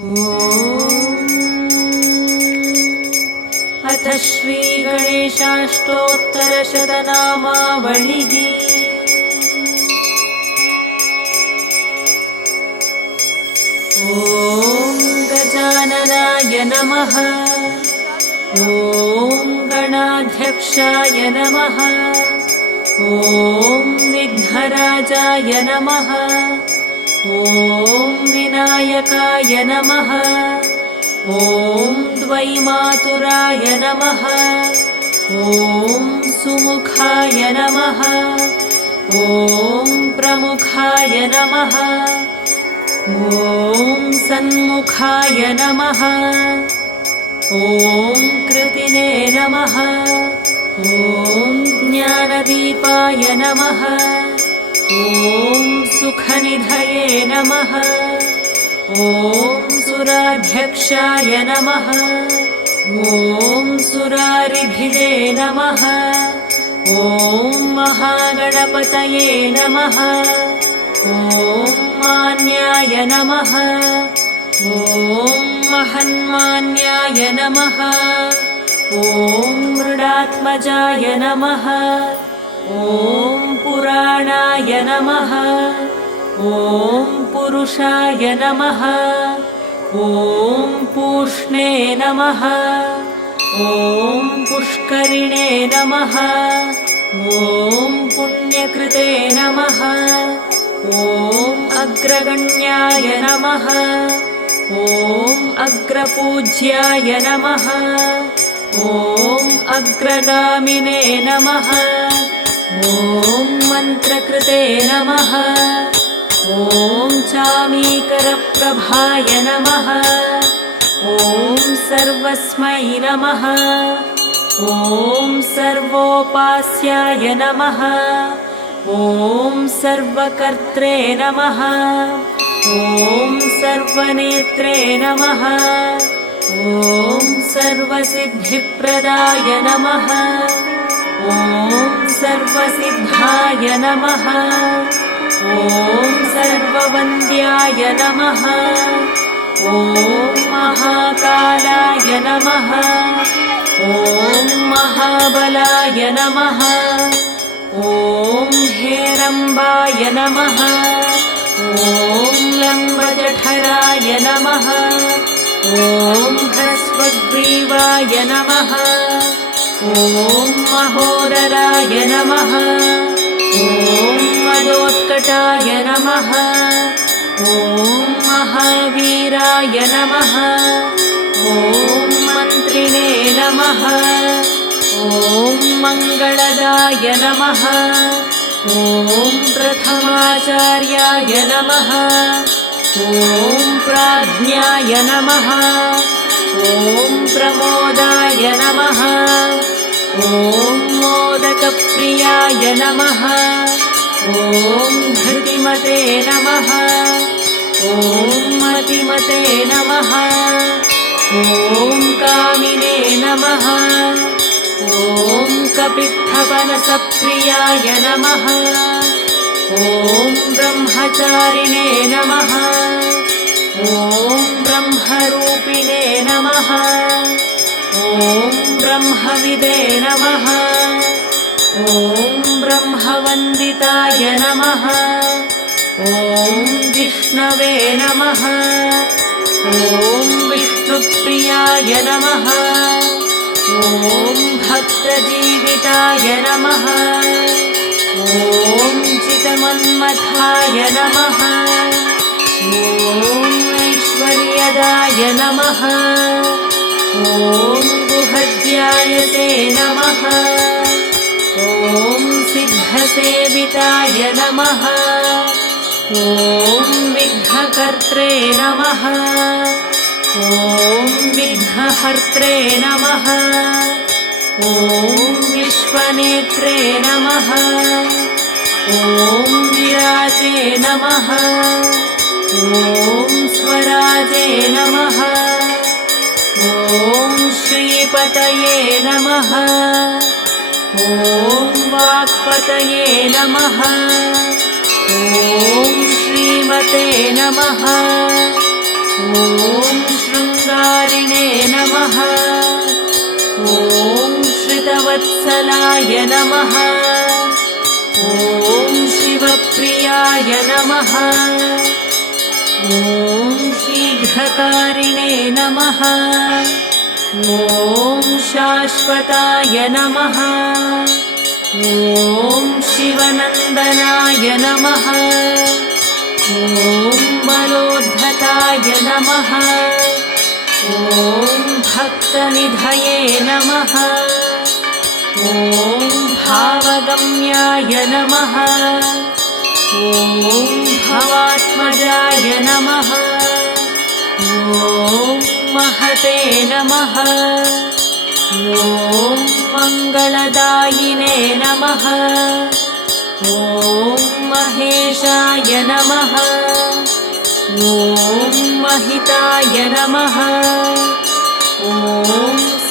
अथ श्रीगणेशाष्टोत्तरशतनामावलिः। ॐ गजाननाय नमः। ॐ गणाध्यक्षाय नमः। ॐ विघ्नराजाय नमः। ॐ विनायकाय नमः। ॐ द्वैमातुराय नमः। ॐ सुमुखाय नमः। ॐ प्रमुखाय नमः। ॐ सन्मुखाय नमः। ॐ कृतिने नमः। ॐ ज्ञानदीपाय नमः। ॐ सुखनिधये नमः। ॐ सुराध्यक्षाय नमः। ॐ सुरारिभिदे नमः। ॐ महागणपतये नमः। ॐ मान्याय नमः। ॐ महन्मान्याय नमः। ॐ मृडात्मजाय नमः। ॐ पुराणाय नमः। ॐ पुरुषाय नमः। ॐ पूष्णे नमः। ॐ पुष्करिणे नमः। ॐ पुण्यकृते नमः। ॐ अग्रगण्याय नमः। ॐ अग्रपूज्याय नमः। ॐ अग्रगामिने नमः। ॐ मन्त्रकृते नमः। ॐ चामीकरप्रभाय नमः। ॐ सर्वस्मै नमः। ॐ सर्वोपास्याय नमः। ॐ सर्वकर्त्रे नमः। ॐ सर्वनेत्रे नमः। ॐ सर्वसिद्धिप्रदाय नमः। ॐ सर्वसिद्धाय नमः। ॐ सर्ववन्द्याय नमः। ॐ महाकालाय नमः। ॐ महाबलाय नमः। ॐ हेरम्बाय नमः। ॐ लम्बजठराय नमः। ॐ ह्रस्वग्रीवाय नमः। ॐ महोदराय नमः। ॐ मदोत्कटाय नमः। ॐ महावीराय नमः। ॐ मन्त्रिणे नमः। ॐ मङ्गलदाय नमः। ॐ प्रथमाचार्याय नमः। ॐ प्राज्ञाय नमः। ॐ प्रमोदाय नमः। ॐ मोदकप्रियाय नमः। ॐ धृतिमते नमः। ॐ मतिमते नमः। ॐ कामिने नमः। ॐ कपित्थवनसप्रियाय नमः। ॐ ब्रह्मचारिणे नमः। ॐ ब्रह्मरूपिणे नमः। ॐ ब्रह्मविदे नमः। ॐ ब्रह्मवन्दिताय नमः। ॐ विष्णवे नमः। ॐ विष्णुप्रियाय नमः। ॐ भक्तजीविताय नमः। ॐ चितमन्मथाय नमः। ॐ ऐश्वर्यदाय नमः। ॐ गुहज्यायते नमः। ॐ सिद्धसेविताय नमः। ॐ विघ्नकर्त्रे नमः। ॐ विघ्नहर्त्रे नमः। ॐ विश्वनेत्रे नमः। ॐ विराजे नमः। ॐ स्वराजे नमः। ॐ श्रीपतये नमः। ॐ वाक्पतये नमः। ॐ श्रीमते नमः। ॐ ॐ शृङ्गारिणे नमः। ॐ श्रितवत्सलाय नमः। ॐ शिवप्रियाय नमः। ॐ शीघ्रकारिणे नमः। ॐ शाश्वताय नमः। ॐ शिवनन्दनाय नमः। ॐ बलोद्धताय नमः। ॐ भक्तनिधये नमः। ॐ भावगम्याय नमः। ॐ भवात्मजाय नमः। ॐ महते नमः। ॐ मङ्गलदायिने नमः। ॐ महेशाय नमः। ॐ महिताय नमः। ॐ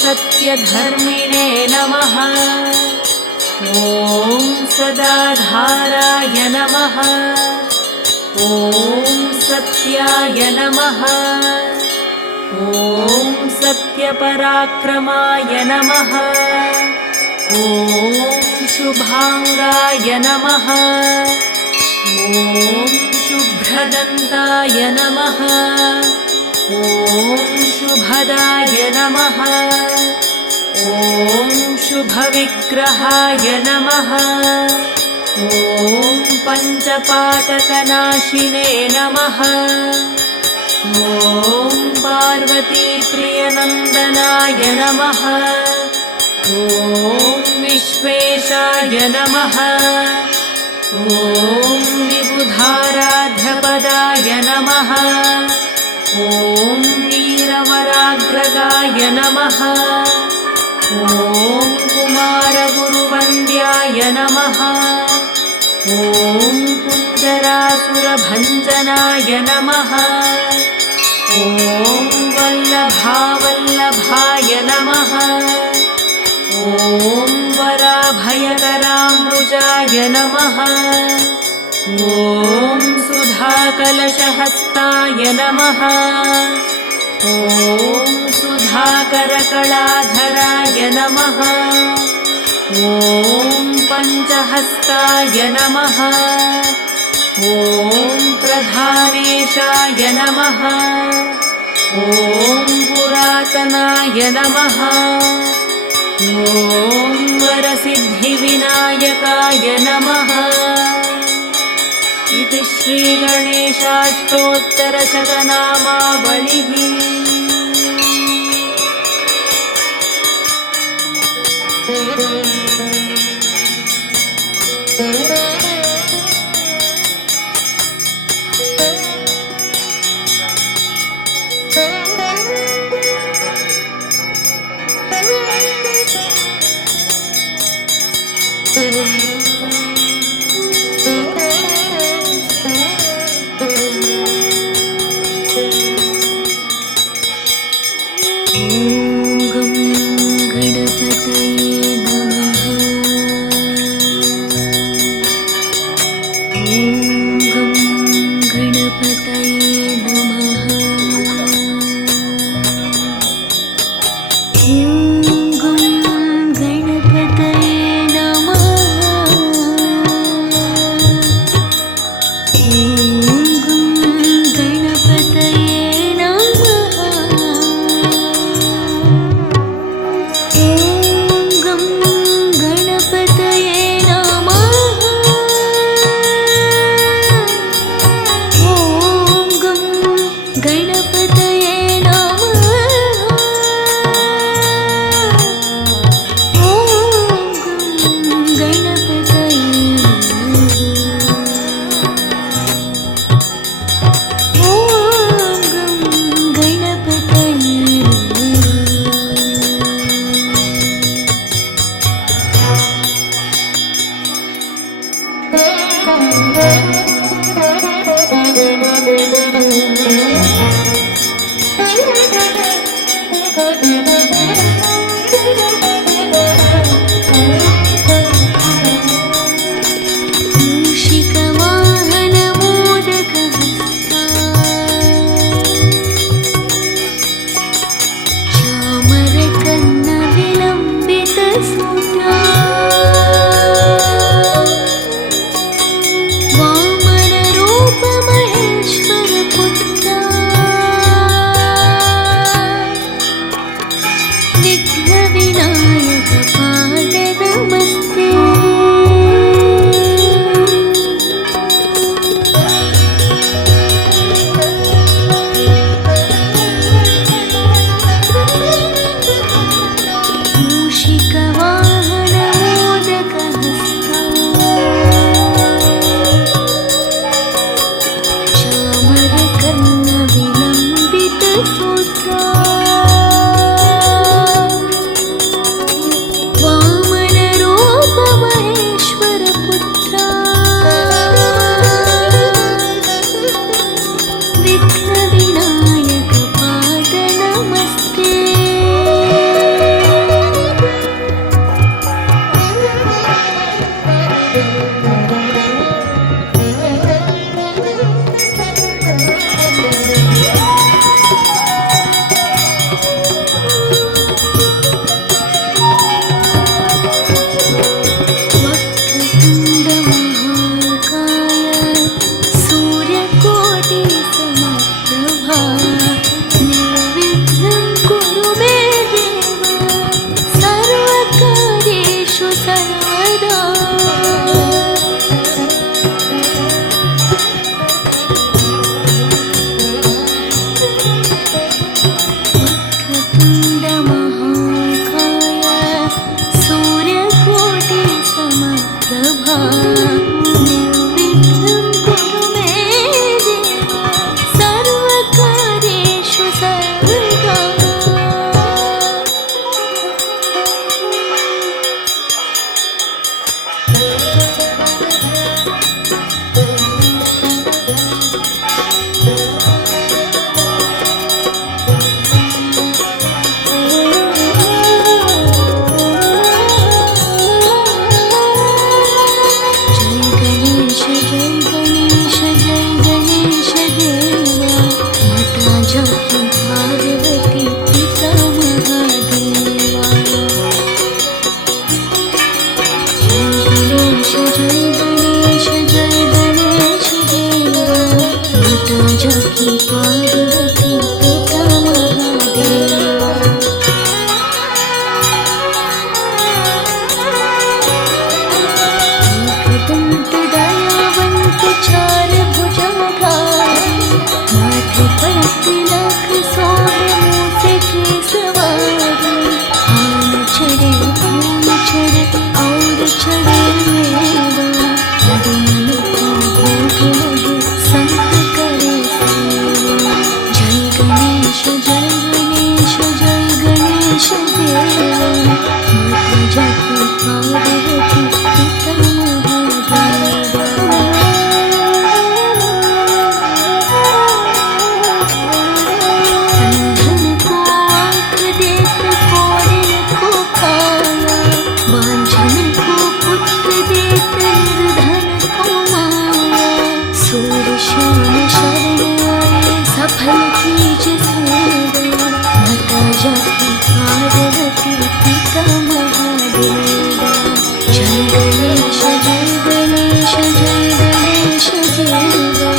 सत्यधर्मिणे नमः। ॐ सदाधाराय नमः। ॐ सत्याय नमः। ॐ सत्यपराक्रमाय नमः। ॐ शुभाङ्गाय नमः। ॐ शुभ्रदन्ताय नमः। ॐ शुभदाय नमः। ॐ शुभविग्रहाय नमः। ॐ पञ्चपातकनाशिने नमः। ॐ पार्वतीप्रियनन्दनाय नमः। ॐ विश्वेशाय नमः। ॐ विबुधाराध्यपदाय नमः। ॐ वीरवराग्रगाय नमः। ॐ कुमारगुरुवन्द्याय नमः। ॐ कुञ्जरासुरभञ्जनाय नमः। ॐ वल्लभावल्लभाय नमः। ॐ वराभयकराम्बुजाय नमः। ॐ सुधाकलशहस्ताय नमः। ॐ सुधाकरकलाधराय नमः। ॐ पञ्चहस्ताय नमः। ॐ प्रधानेशाय नमः। ॐ पुरातनाय नमः। ॐ वरसिद्धिविनायकाय नमः। इति श्रीगणेशाष्टोत्तरशतनामावलिः। ॐ गं गणपतये नमः। तिलक सोहे मुँह से केसवारी, हाल चढ़े फूल चढ़े और चढ़े मेवा, भगवान को भोग लगे संत करे सेवा। जय गणेश जय गणेश जय गणेश देवा, माता जाके पार्वती पिता महादेवा। अंधन को आँख देत कोढ़े को काया, बांझन को पुत्र देत निर्धन को माया। सूर्य श्याम शरण आए सफल कीज सेवा, माता जाके पार्वती पिता महादेवा। जय गणेश जय गणेश जय गणेश देवा,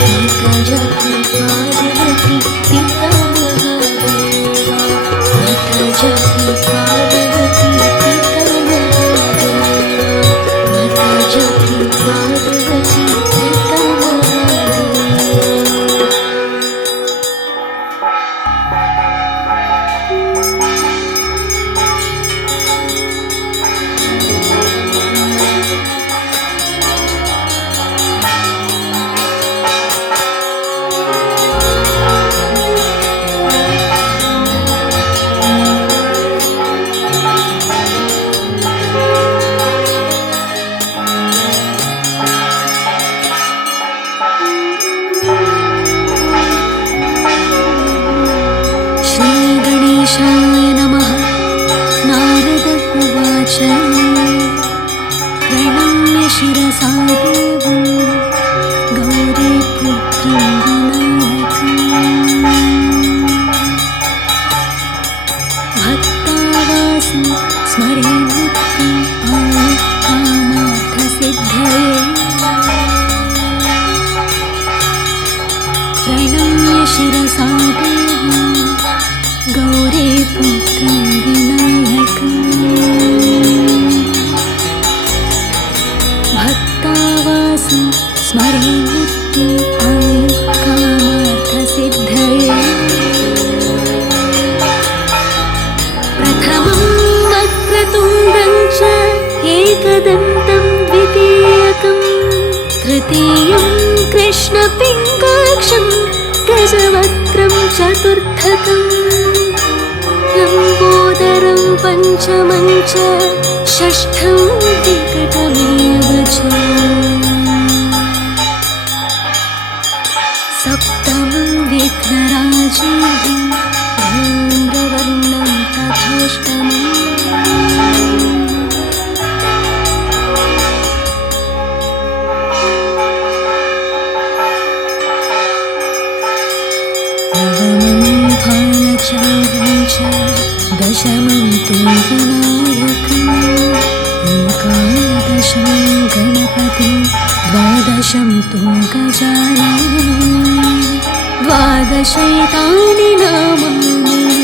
माता जाके पार्वती पिता महादेवा। माता जाके पार्वती पिता महादेवा, माता जाके पार्वती पिता महादेवा। श्रीगणेशाय नमः। नारद उवाच प्रणम्य शिरसा देवं गौरीपुत्रं विनायकम्, भक्तावासं स्मरे नित्यम् कामार्थसिद्धये। प्रणम्य शिरसा देवं गौरीपुत्रं विनायकम्, भक्तावासं स्मरे नित्यम् कामार्थसिद्धये। प्रथमं वक्रतुण्डं च एकदन्तं द्वितीयकं, तृतीयं कृष्णपिङ्गाक्षं गजवक्त्रं चतुर्थकम्, लम्बोदरं पञ्चमं च षष्ठं विकटमेव च, सप्तमं विघ्नराजेन्द्रं धूम्रवर्णं तथाष्टमम्। नवमं भालचन्द्रं च दशमं तु विनायकम्, एकादशं गणपतिं द्वादशं तु गजाननं, द्वादशैतानि नामानि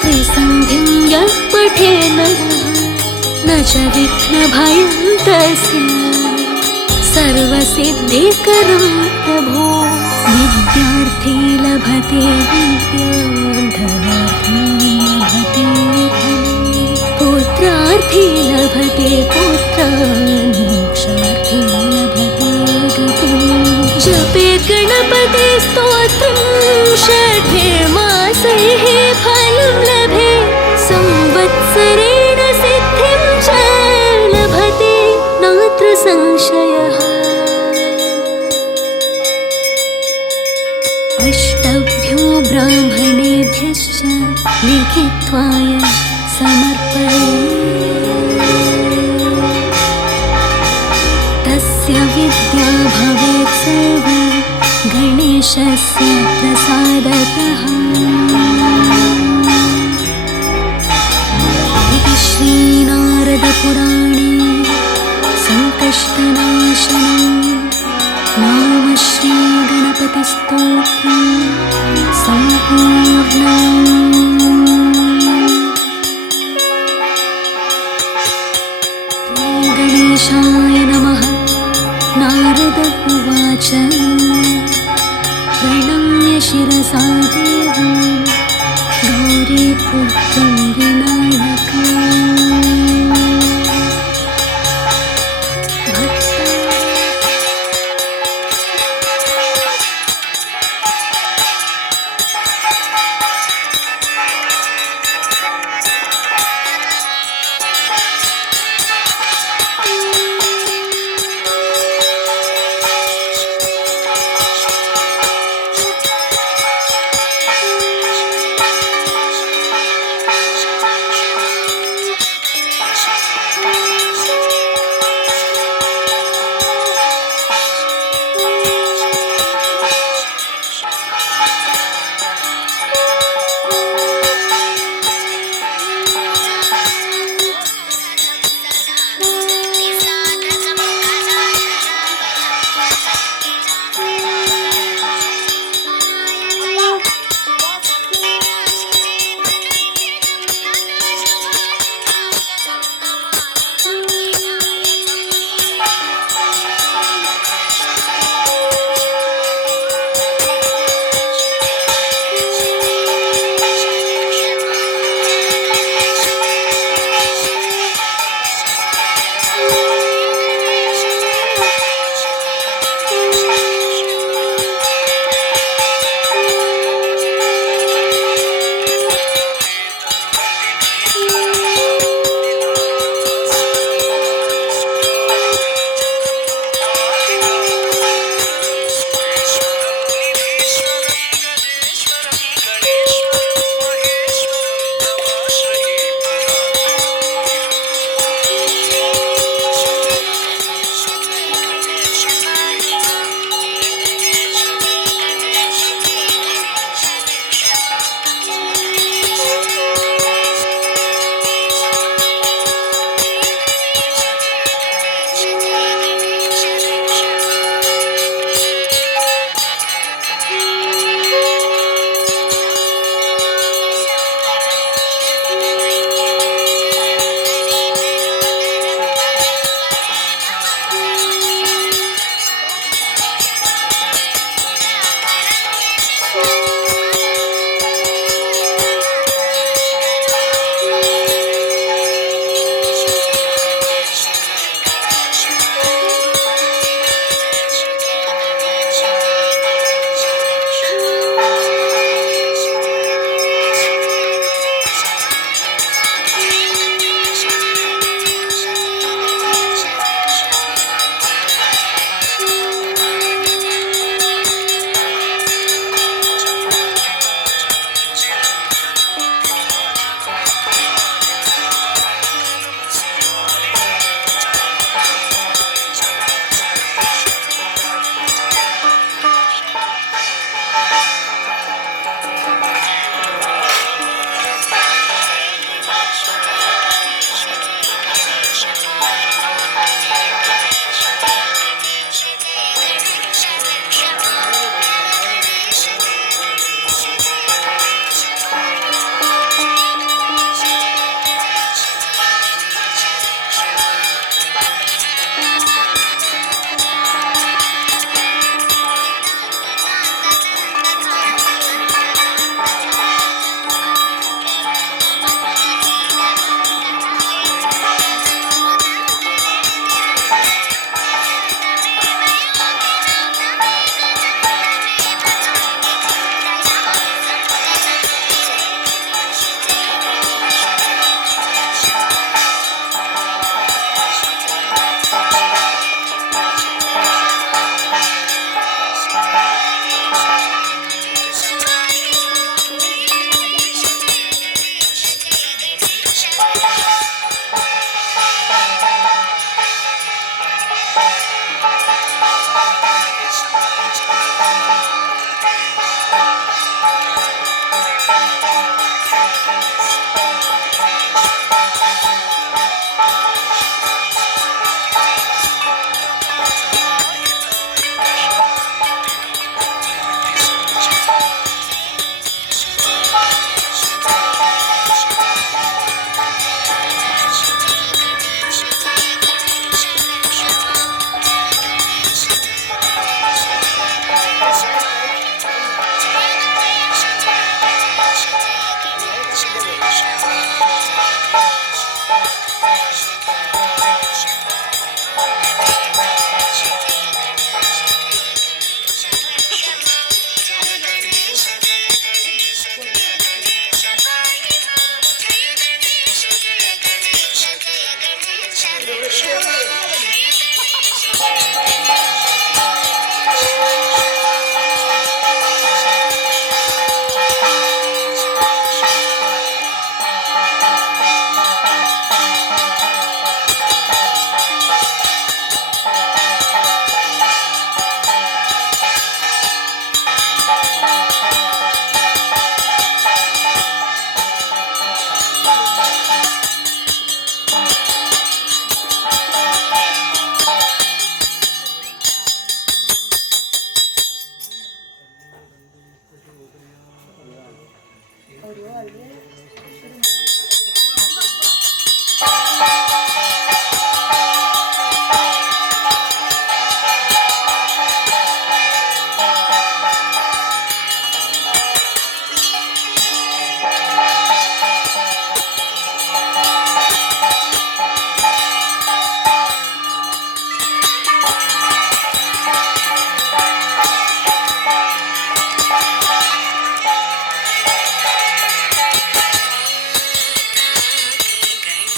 त्रिसन्धिं यः पठेत् न च विघ्नभयं तस्य, सर्वसिद्धिकरं प्रभो। विद्यार्थी लभते विद्यां धनार्थी लभते धनं, पुत्रार्थी लभते पुत्रान् मोक्षार्थी लभते गतिम्। जपेत् गणपति स्तोत्रं षड्भिर्मासैः फलं लभे, संवत्सरेण सिद्धिं च लभते नात्र संशयः। अष्टभ्यो ब्राह्मणेभ्यश्च लिखित्वाय समर्पये, तस्य विद्या भवेत् सर्वा गणेशस्य प्रसादतः। इति श्रीनारदपुराणे संकष्टनाशनं नाम श्रीगणपतिस्तोत्रं सम्पूर्णम्। श्रीगणेशाय नमः। नारद उवाच प्रणम्य शिरसा देव सिद्धं विनायकम्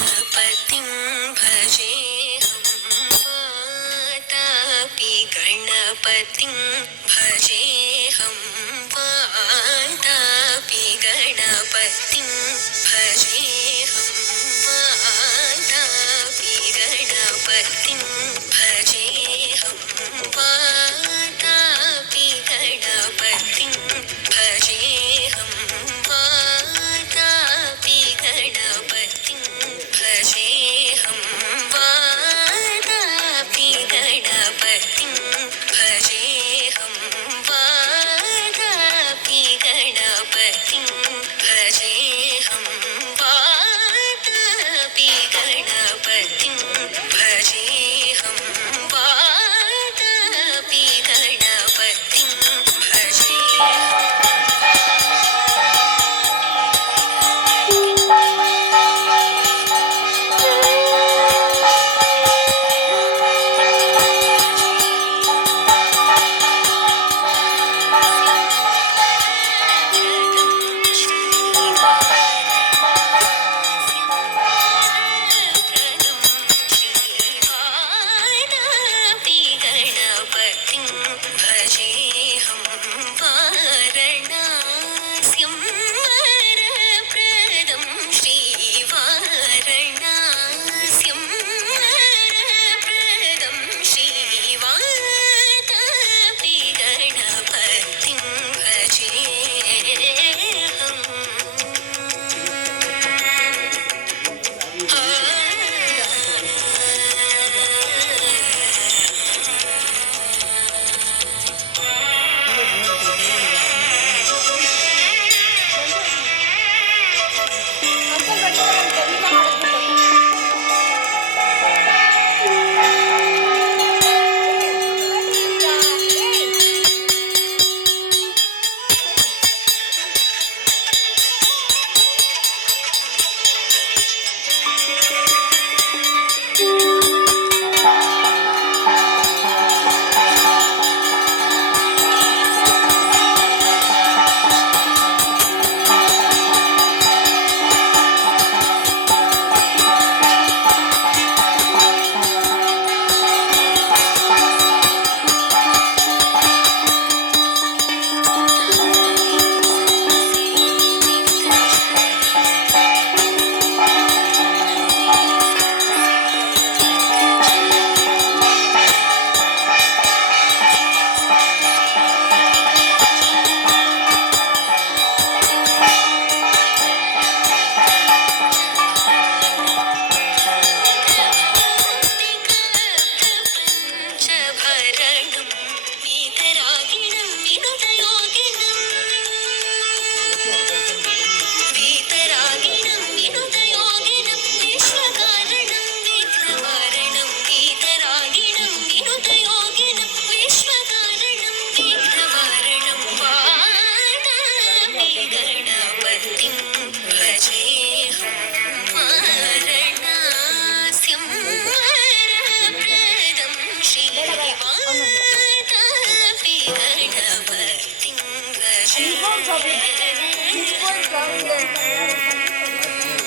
गणपतिं भजेऽहं वातापि गणपतिं भजेऽहं वातापि गणपतिं भजेऽहं वातापि गणपतिं भजेऽहं वातापि गणपतिं भजेऽहं वातापि गणपतिं भजेऽहं वातापि गणपतिं भजेऽहं वातापि गणपतिं भजेऽहं वातापि गणपतिं भजेऽहम्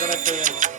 Ini pun